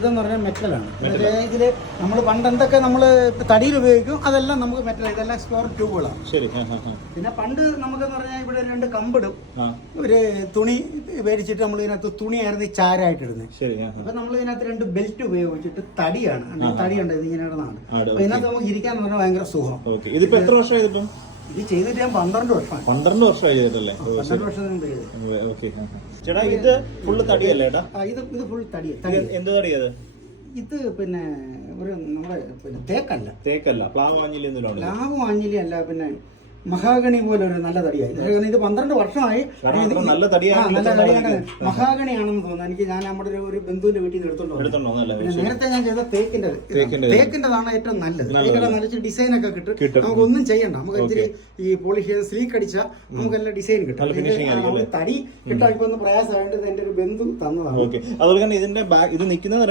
ഇതെന്ന് പറഞ്ഞാൽ മെറ്റലാണ്. ഇതിൽ നമ്മൾ പണ്ട് എന്തൊക്കെ നമ്മൾ തടിയിൽ ഉപയോഗിക്കും അതെല്ലാം നമുക്ക് മെറ്റൽ. ഇതെല്ലാം സ്ക്വയർ ട്യൂബുകളാണ്. ശരി. പിന്നെ പണ്ട് നമുക്കെന്ന് പറഞ്ഞാൽ ഇവിടെ 2 കമ്പിടും. ഒരു തുണി മേടിച്ചിട്ട് നമ്മൾ ഇതിനകത്ത് തുണിയായിരുന്നു ഈ ചാരായിട്ട് ഇടുന്നത്. അപ്പൊ നമ്മൾ ഇതിനകത്ത് 2 ബെൽറ്റ് ഉപയോഗിച്ചിട്ട് തടിയാണ്. തടിയുണ്ട് ഇതിങ്ങനെ ഇടുന്നതാണ്. അപ്പൊ ഇതിനകത്ത് നമുക്ക് ഇരിക്കാൻ പറഞ്ഞാൽ ഭയങ്കര സുഖം. ഇതിപ്പോ എത്ര വർഷമായി ഇതിപ്പം? ഇത് ചെയ്തിട്ട് ഞാൻ 12 വർഷമായി. 12 വർഷമായി ചെയ്തിട്ടല്ലേ? 12 വർഷത്തിന് മുമ്പ് ചെയ്തത്. ചേട്ടാ ഇത് ഫുള്ള് തടിയല്ലേ? ഇത് ഫുൾ തടി. എന്ത് തടിയത്? ഇത് പിന്നെ ഒരു നമ്മുടെ തേക്കല്ല, പ്ലാവ് ആഞ്ഞിലി അല്ല, പിന്നെ മഹാഗണി പോലെ ഒരു നല്ല തടിയായി. ഇത് 12 വർഷമായി. നല്ല തടിയാണ്. മഹാഗണിയാണെന്ന് തോന്നുന്നു എനിക്ക്. ഞാൻ നമ്മുടെ ഒരു ബന്ധുവിന്റെ വീട്ടിൽ നിന്ന് എടുത്തോണ്ടോ. നേരത്തെ ഞാൻ ചെയ്ത തേക്കിന്റേതാണ് ഏറ്റവും നല്ലത്. നല്ല ഡിസൈൻ ഒക്കെ കിട്ടും. നമുക്കൊന്നും ചെയ്യണ്ട. നമുക്ക് ഇത്തിരി ഈ പോളിഷ് ചെയ്ത് സ്ലീക്ക് അടിച്ചാൽ നമുക്ക് എല്ലാ ഡിസൈൻ കിട്ടും. തടി കിട്ടാൻ ഇപ്പൊ ഒന്ന് പ്രയാസമായിട്ട് എന്റെ ഒരു ബന്ധു തന്നതാണ്. അതുപോലെ തന്നെ ഇതിന്റെ ഇത് നിൽക്കുന്ന